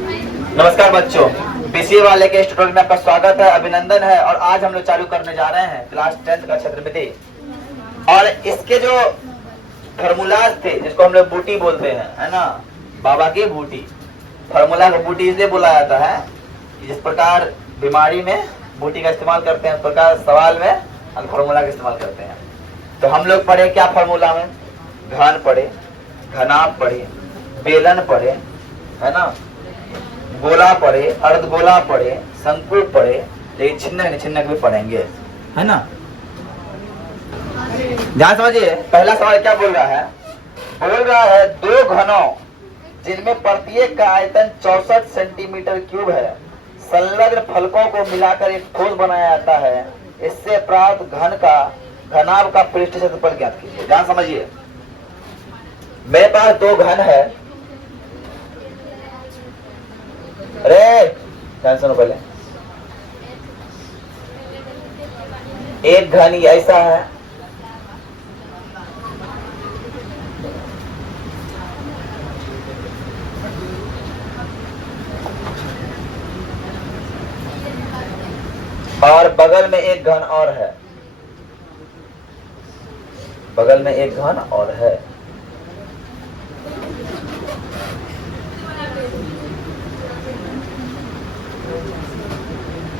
नमस्कार बच्चों, बीसीए वाले के स्टूडेंट में आपका स्वागत है, अभिनंदन है। और आज हम लोग चालू करने जा रहे हैं क्लास 10th का क्षेत्रमिति। और इसके जो फार्मूलाज थे, जिसको हम लोग बूटी बोलते हैं, है ना, बाबा की बूटी। फार्मूला को बूटी इसलिए बोला जाता है कि जिस प्रकार बीमारी में बूटी का इस्तेमाल करते हैं, उस प्रकार सवाल में हम फार्मूला का इस्तेमाल करते हैं। तो हम लोग पढ़े क्या फार्मूला में? घन पढ़े, घनाभ पढ़े, बेलन पढ़े, है ना, गोला पढ़े, अर्धगोला पढ़े, शंकु पढ़े, लेकिन छिन्नक छिन्नक भी पढ़ेंगे, है ना। ध्यान समझिए, पहला सवाल क्या बोल रहा है? बोल रहा है दो घनों जिनमें प्रत्येक का आयतन 64 सेंटीमीटर क्यूब है, संलग्न फलकों को मिलाकर एक ठोस बनाया जाता है। इससे प्राप्त घन का घनाभ का पृष्ठ क्षेत्रफल ज्ञात कीजिए। ध्यान समझिए, मेरे पास दो घन है। अरे ध्यान सुनो पहले। एक घन ऐसा है, और बगल में एक घन और है, बगल में एक घन और है।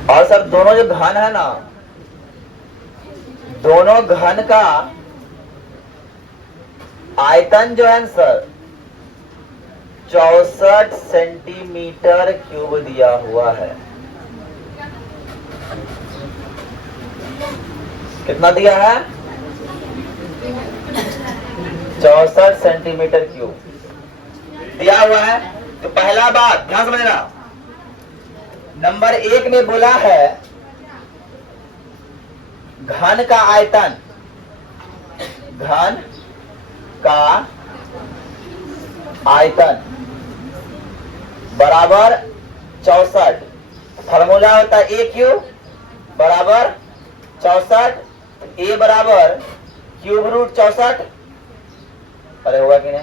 और सर दोनों जो घन है ना, दोनों घन का आयतन जो है ना सर 64 सेंटीमीटर क्यूब दिया हुआ है। कितना दिया है? 64 सेंटीमीटर क्यूब दिया हुआ है। तो पहला बात ध्यान समझना, नंबर 1 में बोला है घन का आयतन, घन का आयतन बराबर 64। फार्मूला होता है ए क्यूब बराबर 64, ए बराबर क्यूब रूट 64। अरे होगा कि नहीं?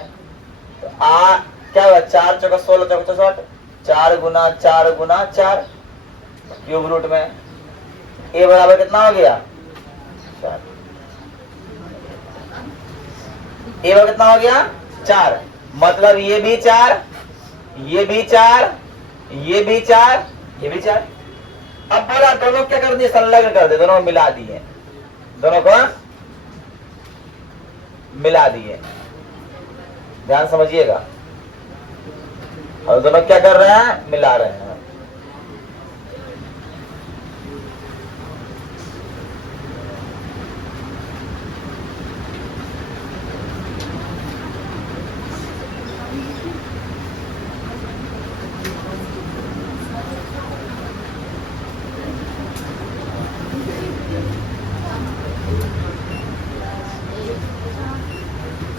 तो आ क्या होगा? 4 चौका 16 चौका 64, 4 गुना 4 गुना 4 क्यूब रूट में ए बराबर कितना हो गया? 4। ए बराबर कितना हो गया? 4। मतलब ये भी 4, ये भी 4, ये भी 4, ये भी 4। अब बोला दोनों क्या कर दिए? संलग्न कर दे, दोनों मिला दिए, दोनों को मिला दिए। ध्यान समझिएगा, और दोनों क्या कर रहे हैं? मिला रहे हैं।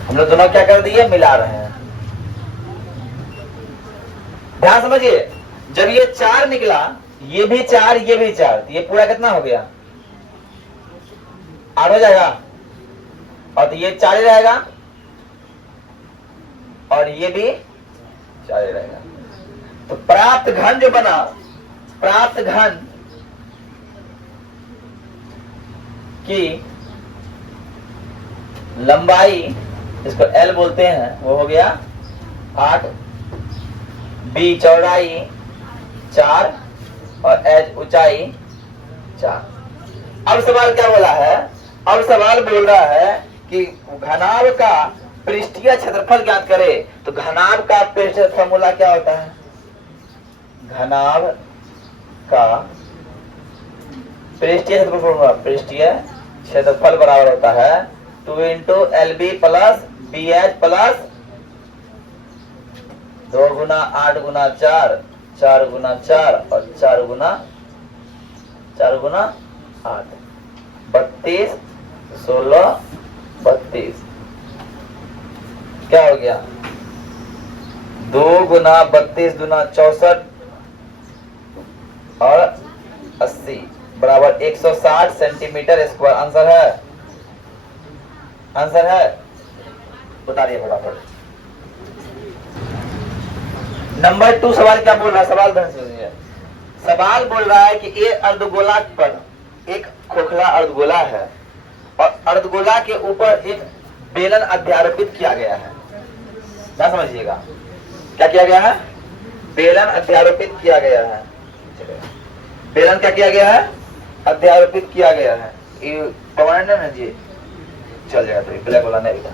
हम लोग दोनों क्या कर दिए? मिला रहे हैं। ध्यान समझिए, जब ये 4 निकला, ये भी 4, ये भी 4, तो ये पूरा कितना हो गया? 8 हो जाएगा। और तो ये 4 ही रहेगा, और ये भी 4 ही रहेगा। तो प्राप्त घन जो बना, प्राप्त घन की लंबाई, इसको L बोलते हैं, वो हो गया 8, B चौड़ाई 4 और H ऊंचाई 4। अब सवाल क्या बोला है? अब सवाल बोल रहा है कि घनाभ का पृष्ठीय क्षेत्रफल ज्ञात करे। तो घनाभ का पृष्ठीय फॉर्मूला क्या होता है? घनाभ का पृष्ठीय क्षेत्रफल फॉर्मूला, पृष्ठीय क्षेत्रफल बराबर होता है 2 into LB plus BH plus 2 गुना 8 गुना 4, 4 गुना 4 और 4 गुना 8, 32, 16, 32। क्या हो गया? 2 गुना 32 गुना 64 और 80 बराबर 160 सेंटीमीटर स्क्वायर। आंसर है, आंसर है, बता दिए फटाफट। नंबर 2 सवाल क्या बोल रहा है, सवाल ध्यान से सुनिए। सवाल बोल रहा है कि ये अर्धगोला पर एक खोखला अर्धगोला है और अर्धगोला के ऊपर एक बेलन अध्यारोपित किया गया है। क्या समझिएगा, क्या किया गया है? बेलन अध्यारोपित किया गया है। बेलन क्या किया गया है? अध्यारोपित किया गया है। ये परमानेंट है ना जी, चल जाएगा, तो ब्लैक वाला नहीं था।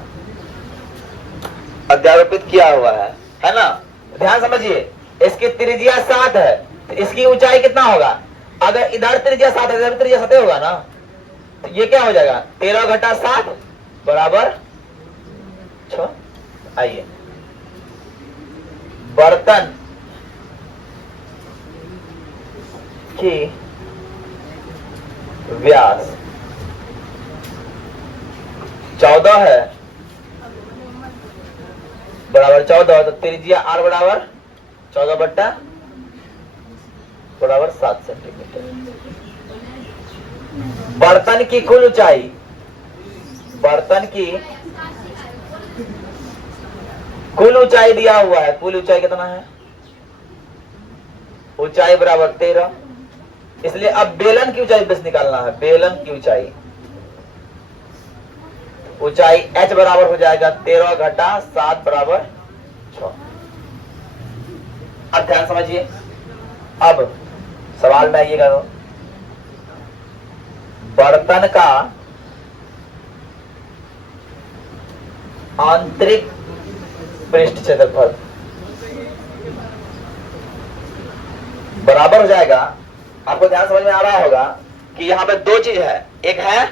अध्यारोपित किया हुआ है ना। ध्यान समझिए, इसकी त्रिज्या 7 है, तो इसकी ऊंचाई कितना होगा? अगर इधर त्रिज्या 7 है, इधर त्रिज्या 7 होगा ना, तो ये क्या हो जाएगा? 13 घटा 7 बराबर 6। आइए, बर्तन की व्यास 14 है बराबर 14, तो त्रिज्या r बराबर 14 बट्टा बराबर 7 सेंटीमीटर। बर्तन की कुल ऊंचाई, बर्तन की कुल ऊंचाई दिया हुआ है। कुल ऊंचाई कितना है? ऊंचाई बराबर 13। इसलिए अब बेलन की ऊंचाई बस निकालना है। बेलन की ऊंचाई, ऊंचाई h बराबर हो जाएगा 13 घटा 7 बराबर 6। अब ध्यान समझिए, अब सवाल में आइएगा, बर्तन का आंतरिक पृष्ठ क्षेत्रफल बराबर हो जाएगा। आपको ध्यान समझ में आ रहा होगा कि यहाँ पे दो चीज है, एक है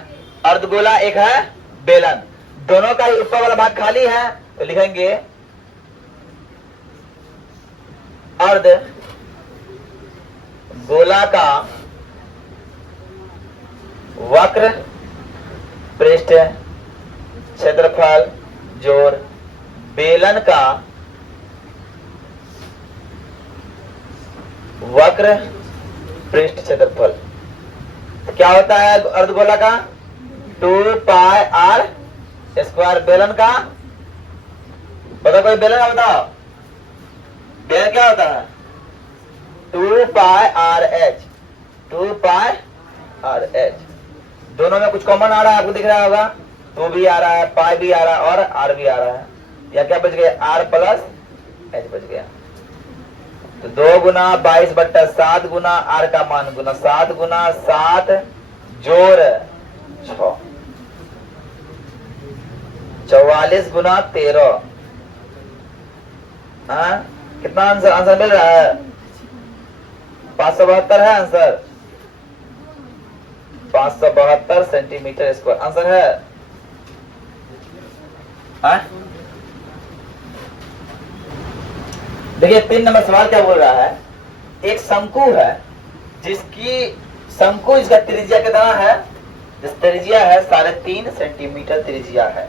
अर्धगोला, एक है बेलन। दोनों का ही ऊपर वाला भाग खाली है, तो लिखेंगे अर्ध गोला का वक्र पृष्ठ क्षेत्रफल जोड़ बेलन का वक्र पृष्ठ क्षेत्रफल। तो क्या होता है अर्धगोला का? 2 पाई r स्क्वायर। बेलन का बताओ, कोई बेलन का बताओ, बेलन क्या होता है? 2 पाई r h। 2 पाई r h। दोनों में कुछ कॉमन आ रहा है, आपको दिख रहा होगा। 2 भी आ रहा है, पाई भी आ रहा है और r भी आ रहा है। या क्या बच गया? r प्लस h बच गया। तो 2 गुना 22 बट्टा 7 गुना r का मान गुना 7 गुना 7 जोड़ 6, 44 गुना 13। कितना आंसर? आंसर मिल रहा है 572 है आंसर। 572 सेंटीमीटर स्क्वायर आंसर है। देखिए 3 नंबर सवाल क्या बोल रहा है? एक शंकु है जिसकी शंकु, इसका त्रिज्या कितना है? जिस त्रिज्या है 3.5 सेंटीमीटर त्रिज्या है।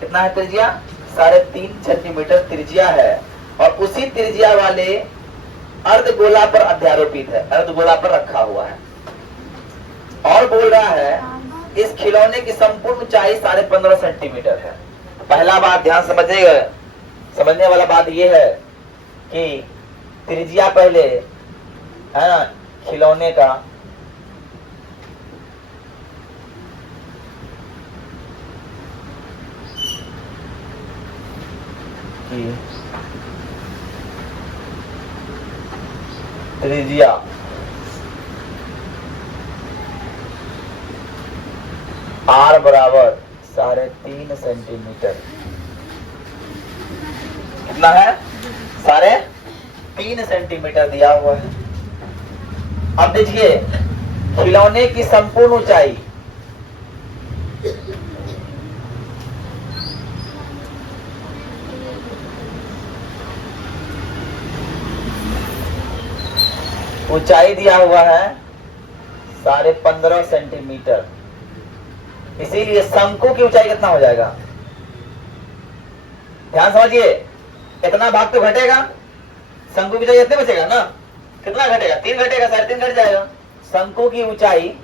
कितना है त्रिज्या? 3.5 सेंटीमीटर त्रिज्या है और उसी त्रिज्या वाले अर्धगोला पर अध्यारोपित है, अर्धगोला पर रखा हुआ है। और बोल रहा है इस खिलौने की संपूर्ण ऊंचाई 15.5 सेंटीमीटर है। पहला बात ध्यान समझिएगा, समझने वाला बात यह है कि त्रिज्या पहले है ना खिलौने का, कि त्रिज्या r बराबर 3.5 सेंटीमीटर। कितना है? 3.5 सेंटीमीटर दिया हुआ है। अब देखिए खिलौने की संपूर्ण ऊंचाई, ऊंचाई दिया हुआ है 15.5 सेंटीमीटर। इसीलिए शंकु की ऊंचाई कितना हो जाएगा? ध्यान समझिए, इतना भाग तो घटेगा। शंकु की ऊंचाई इतने बचेगा ना, कितना घटेगा? 3 घटेगा, 3.5 घट जाएगा। शंकु की ऊंचाई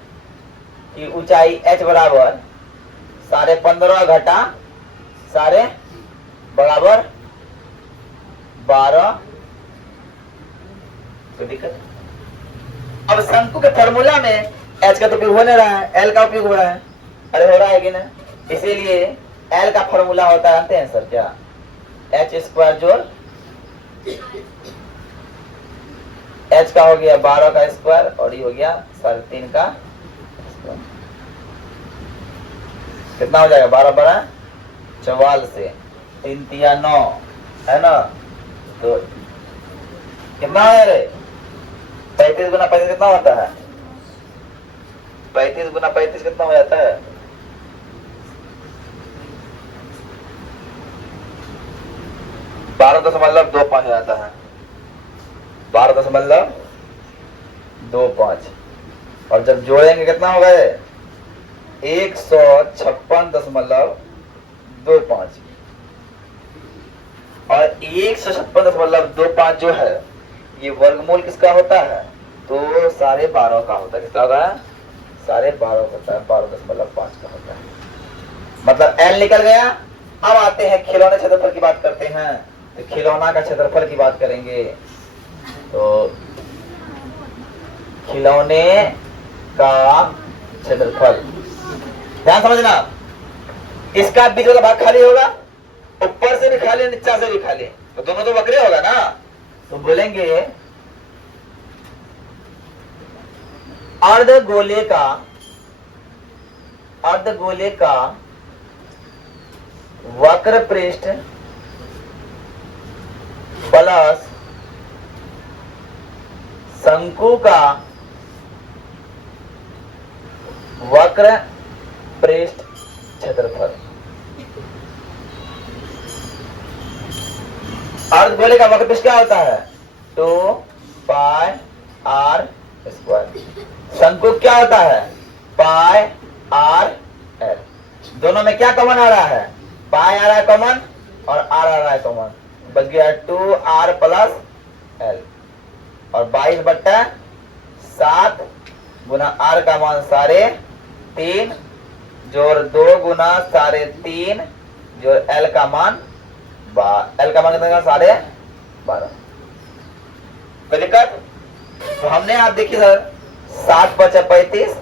h बराबर 15.5 घटा सारे बराबर 12 कोई दिक्कत? अब शंकु के फॉर्मूला में H का तो उपयोग हो नहीं रहा है, L का उपयोग हो रहा है। अरे हो रहा है कि ना? इसीलिए L का फॉर्मूला होता है, जानते हैं सर क्या? h² जोड़ H का हो गया 12 का स्क्वायर और ये हो गया 3.5 का स्क्वायर। कितना हो जाएगा? 12 बड़ा 44 से 3 तिया 9 है ना? तो कितना है रे? 35 गुना 35 कितना होता है? 35 गुना 35 कितना हो जाता है? 12.25 हो जाता है। 12.25 और जब जोड़ेंगे कितना होगा? 156.25 और 156.25 जो है ये वर्गमूल किसका होता है? तो 12.5 का होता है। कितना होगा? 12.5 होता है, 12.5 का होता है। मतलब L निकल गया। अब आते हैं खिलौने क्षेत्रफल की बात करते हैं। तो खिलौना का क्षेत्रफल की बात करेंगे तो खिलौने का क्षेत्रफल, ध्यान समझना, इसका बीच वाला भाग खाली होगा, ऊपर से भी खाली नीचे से भी खाली, तो दोनों तो वक्र होगा ना। तो बोलेंगे अर्धगोले का वक्र पृष्ठ प्लस शंकु का वक्र पृष्ठ क्षेत्रफल। अर्धगोले का वक्र पृष्ठ क्या होता है? 2πr²। शंकु क्या होता है? πr/l। दोनों में क्या कॉमन आ रहा है? पाई आ रहा है कॉमन और आर आ रहा है कॉमन, बच गया 2r + l और 22/7 गुना r का मान 3.5 जोड़ 2 गुना 3.5 जोड़ l का मान कितना? 12.5। कोई दिक्कत? तो हमने आप देखिए सर 7 × 35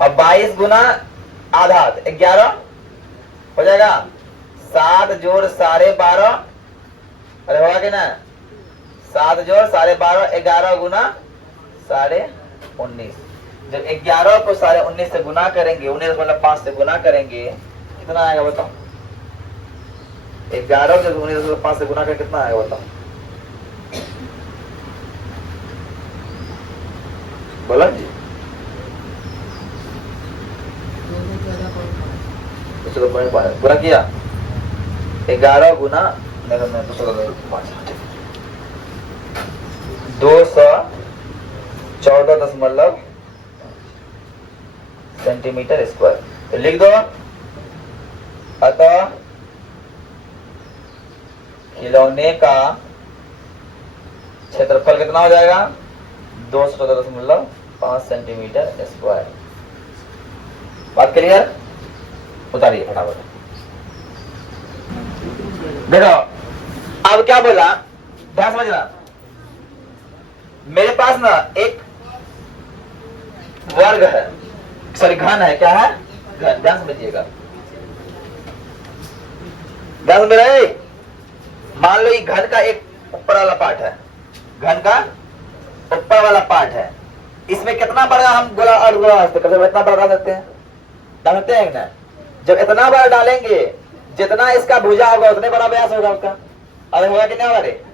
और 22 गुना आधा 11 हो जाएगा। 7 जोड़ 12.5, अरे होगा कि ना? 7 जोड़ 12.5 11 गुना 19.5। जब 11 को 19.5 से गुना करेंगे, 19.5 से गुना करेंगे, कितना आएगा बताओ? 11 को 19.5 से गुना करके कितना आएगा बताओ? बोला जी। पूरा किया 11 गुना 214.5 सेंटीमीटर स्क्वायर। तो लिख दो, अतः खिलौने का क्षेत्रफल कितना हो जाएगा? 214.5 सेंटीमीटर स्क्वायर। बात क्लियर? उतारिए फटाफट। देखो अब क्या बोला, ध्यान समझना। मेरे पास ना एक वर्ग है, सॉरी घन है। क्या है? घन। ध्यान समझिएगा, ध्यान समझ रहे? मान लो ये घन का एक ऊपर वाला पार्ट है, घन का ऊपर वाला पार्ट है। इसमें कितना बड़ा हम गोला और गोला इतना बड़ा डाल सकते हैं? डाल सकते हैं ना? जब इतना बड़ा डालेंगे, जितना इसका भुजा होगा उतने बड़ा व्यास होगा उसका। अरे होगा कितना बड़े?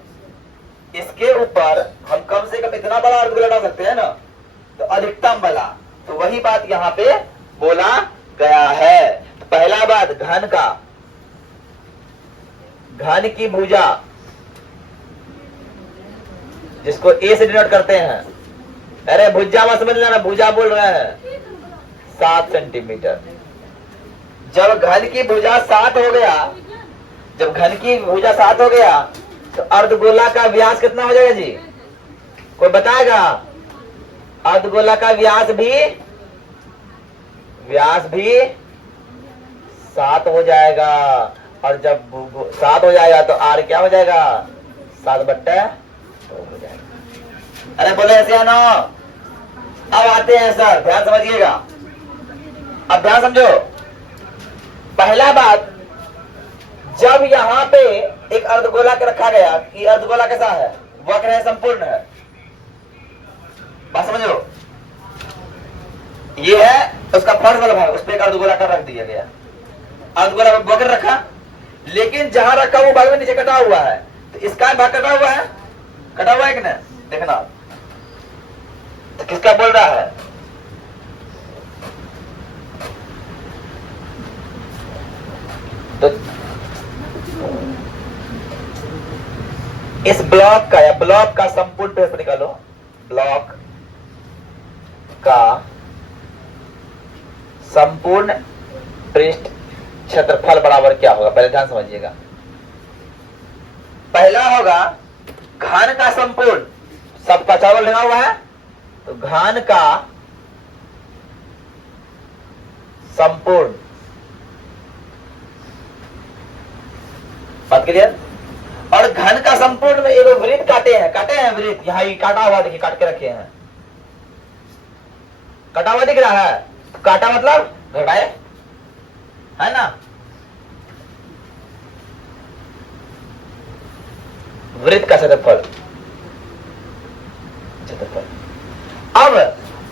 इसके ऊपर हम कम से कम इतना बड़ा अर्धगोला डाल सकते हैं ना, तो अधिकतम वाला। तो वही बात यहाँ पे बोला गया है। तो पहला बात, घन की भुजा, जिसको ए से डिनोट करते हैं। अरे भुजा मत समझ लेना, भुजा बोल रहे हैं। 7 सेंटीमीटर। जब घन की भुजा 7 हो गया, जब घन की भुजा 7 हो गया, तो अर्धगोला का व्यास कितना हो जाएगा जी? कोई बताएगा? अर्धगोला का व्यास भी 7 हो जाएगा। और जब 7 हो जाएगा तो आर क्या हो जाएगा? 7/2 हो जाएगा। अरे बोले ऐसे या ना। अब आते हैं सर, ध्यान समझिएगा। अब ध्यान समझो। पहला बात, जब यहां पे एक अर्धगोला के रखा गया, ये अर्धगोला कैसा है? वक्र है, संपूर्ण है। बात समझो, ये है उसका फर्श वाला भाग, उस पर एक अर्धगोला कर रख दिया गया, अर्धगोला वक्र रखा, लेकिन जहां रखा वो भाग में नीचे कटा हुआ है, तो इसका भाग कटा हुआ है, कटा हुआ है कि नहीं? देखना तो किसका बोल रहा है? तो इस ब्लॉक का या ब्लॉक का संपूर्ण पृष्ठ निकालो। ब्लॉक का संपूर्ण पृष्ठ क्षेत्रफल बराबर क्या होगा? पहले ध्यान समझिएगा। पहला होगा घन का संपूर्ण, सबका चावल लगा हुआ है, तो घन का संपूर्ण, बात क्लियर? और घन का संपूर्ण में एक वृत्त काटे हैं वृत्त, यहां ये काटा हुआ देखिए, काट के रखे हैं, कटा हुआ दिख रहा है, काटा मतलब घटाए, है ना? वृत्त का क्षेत्रफल, अब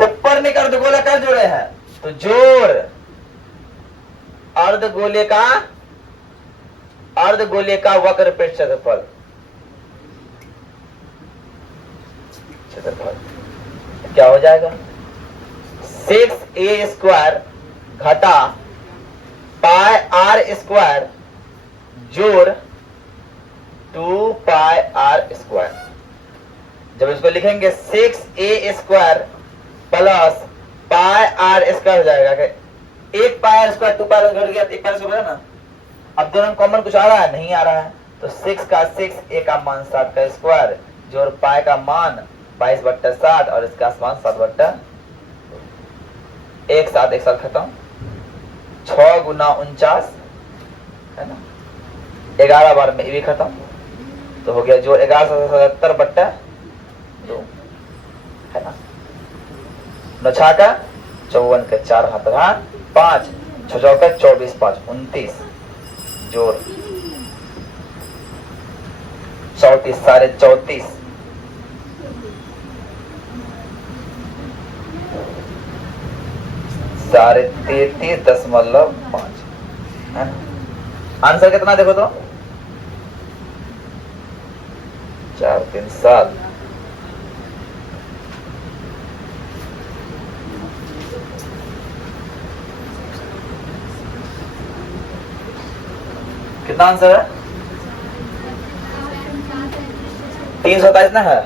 ऊपर में अर्धगोला कर जोड़े हैं, तो जोड़ अर्धगोले का वक्र पृष्ठ क्षेत्रफल, क्या हो जाएगा? 6a स्क्वायर घटा पाई आर स्क्वायर जोड़ 2 पाई आर स्क्वायर। जब इसको लिखेंगे 6a square plus pi r square हो जाएगा, एक पाई आर स्क्वायर 2 पाई घट गया, एक पाई स्क्वायर ना। अब दोनों कॉमन कुछ आ रहा है? नहीं आ रहा है, तो 6 का 6, a का मान 7 का स्क्वायर जोड़ पाई का मान 22/7 और इसका मान 7/, एक साथ खत्म, 6 गुना 49 है ना, 11 बार में ये भी खत्म, तो हो गया जो 1177/2 है ना। 9 का 54 के 4 हाथ रहा 5, 6 का 24, 5 29 जोड़ 34, 34.5 33.5 है ना। आंसर कितना देखो तो 4 3 7। कितना आंसर है? 327 ना है,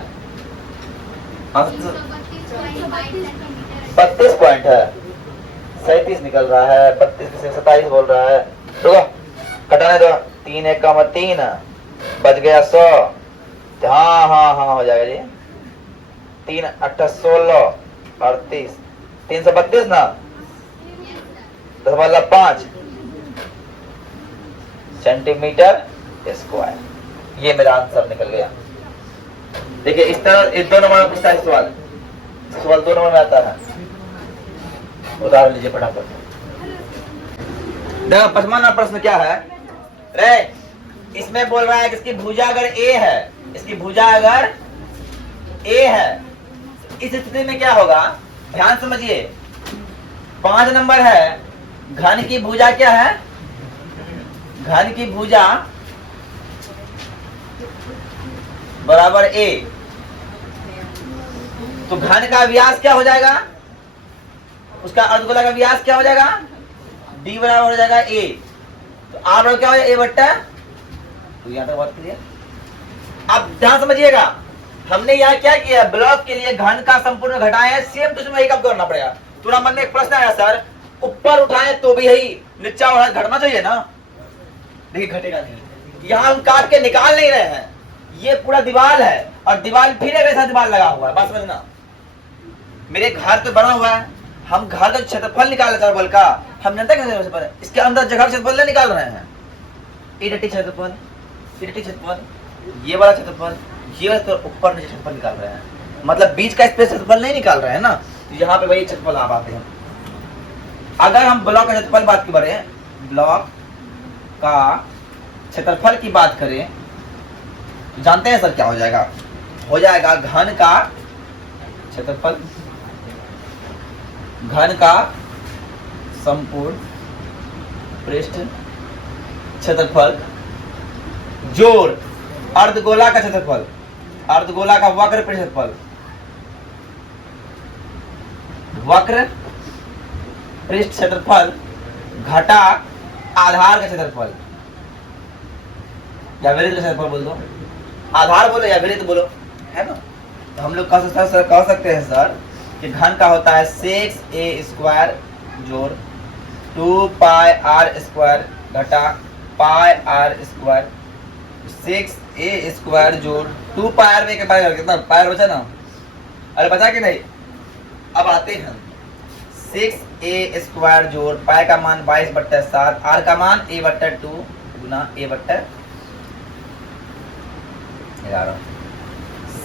32 पॉइंट है, 37 निकल रहा है, 32 से 27 बोल रहा है। रुको, कटाने दो, 3 1 का 3 बच गया 100, हाँ हाँ हाँ हो जाएगा जी। 3 8 16 38, 332 ना, 10/5 सेंटीमीटर स्क्वायर, ये मेरा आंसर निकल गया। देखिए इस तरह इस 2 नंबर में पूछता है सवाल 2 नंबर में आता है। उदाहरण लीजिए फटाफट। देखो 55वां प्रश्न क्या है रे, इसमें बोल रहा है कि इसकी भुजा अगर ए है, इसकी भुजा अगर ए है, इस स्थिति में क्या होगा? ध्यान समझिए, 5 नंबर है, घन की भुजा क्या है? घन की भुजा बराबर ए, तो घन का व्यास क्या हो जाएगा? उसका अर्धगोला का व्यास क्या हो जाएगा? d बराबर हो जाएगा a, तो r बराबर क्या हो जाएगा? a बट्टा, तो यहाँ तक बात क्लियर। अब ध्यान समझिएगा, हमने यहाँ क्या किया? ब्लॉक के लिए घन का संपूर्ण घटाए हैं, सेम तो इसमें वही कब करना पड़ेगा। पूरा मन में एक प्रश्न आया सर, ऊपर उठाए तो भी यही नीचा उठाए घटना चाहिए ना, देखिए घटेगा नहीं। यहाँ हम काट के निकाल नहीं रहे हैं, ये पूरा दीवार है और दीवार फिर एक ऐसा दीवार लगा हुआ है, बात समझना। मेरे घर तो बना हुआ है, हम घर का क्षेत्रफल निकाल रहे चार बल का, हम जनता के इसके अंदर जगह क्षेत्रफल नहीं निकाल रहे हैं। इडटी क्षेत्रफल, इडटी क्षेत्रफल, ये वाला क्षेत्रफल, ये वाला ऊपर नीचे क्षेत्रफल निकाल रहे हैं। मतलब बीच का स्पेस क्षेत्रफल नहीं निकाल रहे हैं ना, तो यहाँ पे वही क्षेत्रफल आप आते हैं। अगर हम ब्लॉक का क्षेत्रफल बात करें, ब्लॉक का क्षेत्रफल की बात करें, तो जानते हैं सर क्या हो जाएगा? हो जाएगा घन का क्षेत्रफल, घन का संपूर्ण पृष्ठ क्षेत्रफल जोड़ अर्धगोला का क्षेत्रफल, अर्धगोला का वक्र पृष्ठ क्षेत्रफल, वक्र पृष्ठ क्षेत्रफल घटा आधार का क्षेत्रफल, या विरुद्ध क्षेत्रफल बोल दो, आधार बोलो या विरुद्ध बोलो, है ना। तो हम लोग कह सकते हैं सर कि घन का होता है 6a² जोड़ 2πr² घटा πr², 6a² जोड़ 2πr में के पायर कितना पायर बचा ना, अरे बचा कि नहीं। अब आते हैं 6a² जोड़ पाई का मान 22/7, r का मान a/2 गुना a/11,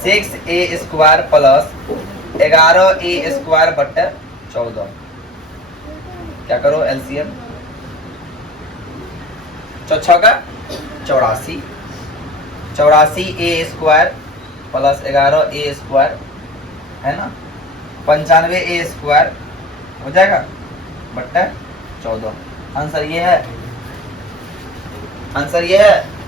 6a² प्लस 11a²/14, क्या करो एलसीएम, 4 का 84, 84a² प्लस 11a² है ना, 95a² हो जाएगा बट्टा 14। आंसर ये है, आंसर ये है।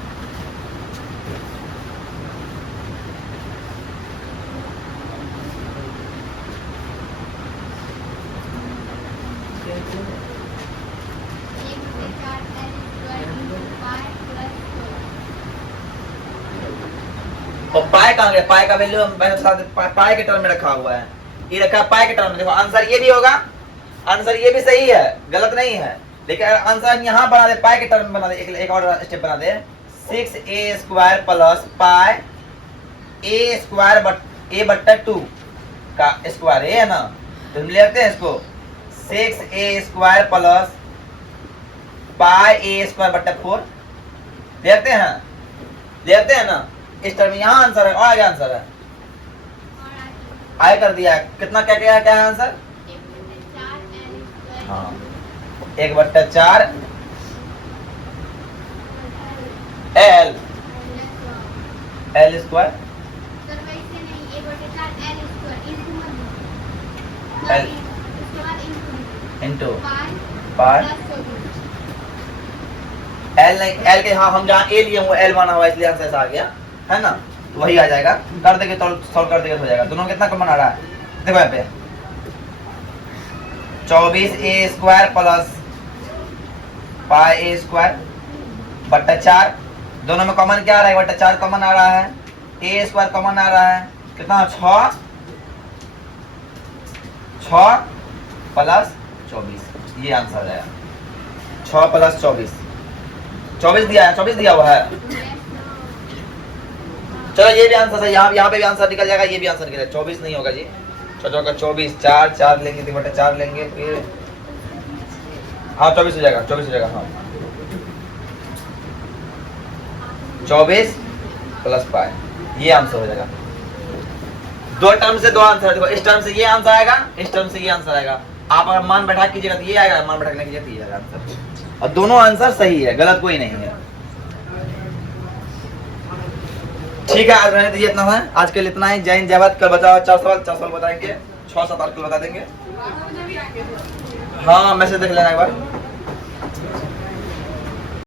तो पाई कहाँ गया? पाई का वैल्यू पाई के टर्म में रखा हुआ है, ये रखा है पाई के टर्म में। देखो आंसर ये भी होगा, आंसर ये भी सही है, गलत नहीं है, लेकिन आंसर यहाँ बना दे, पाई के टर्म में बना दे, एक और स्टेप बना दे, 6a² प्लस पाई a/2 का स्क्वायर है ना, तो हम लेते हैं इसको 6a² प्लस पाई a²/4 लेते हैं ना। इस टर्म में यहाँ आंसर है, और आगे आंसर है, आगे कर दिया है। कितना क्या क्या है आंसर? हाँ 1/4 l² इंटू पाई एल के, हाँ हम जहाँ ए लिए वो एल माना हुआ इसलिए आंसर आ गया है ना, तो वही आ जाएगा। कर देंगे तो सॉल्व कर देंगे तो हो जाएगा। दोनों कितना कॉमन आ रहा है? देखो यहाँ पे 24a² प्लस पाई a²/4, दोनों में कॉमन क्या आ रहा है? 1/4 कॉमन आ रहा है, a² कॉमन आ रहा है, कितना 6 प्लस 24, ये आंसर है 6 प्लस 24 दिया है, 24 दिया हुआ है। चलो ये भी आंसर है, यहाँ पे भी आंसर निकल जाएगा, ये भी आंसर निकल जाएगा। 24 नहीं होगा जी, 4 का 24, 4 लेंगे 3/4 लेंगे, फिर हाँ 24 हो जाएगा, 24 हो जाएगा, हाँ 24 प्लस पाई, ये आंसर हो जाएगा। दो टर्म से दो आंसर, देखो इस टर्म से ये आंसर आएगा, इस टर्म से ये आंसर आएगा। आप अगर मान बैठा कीजिएगा तो ये आएगा, मान बैठा कीजिएगा तो ये आएगा आंसर, और दोनों आंसर सही है, गलत कोई नहीं है। ठीक है, आज रहने दीजिए, इतना है आज के लिए, इतना ही। जय हिंद जय भारत। कल बताओ 4 सवाल बताएंगे, 6 7 8 कल बता देंगे। हाँ मैसेज देख लेना एक बार।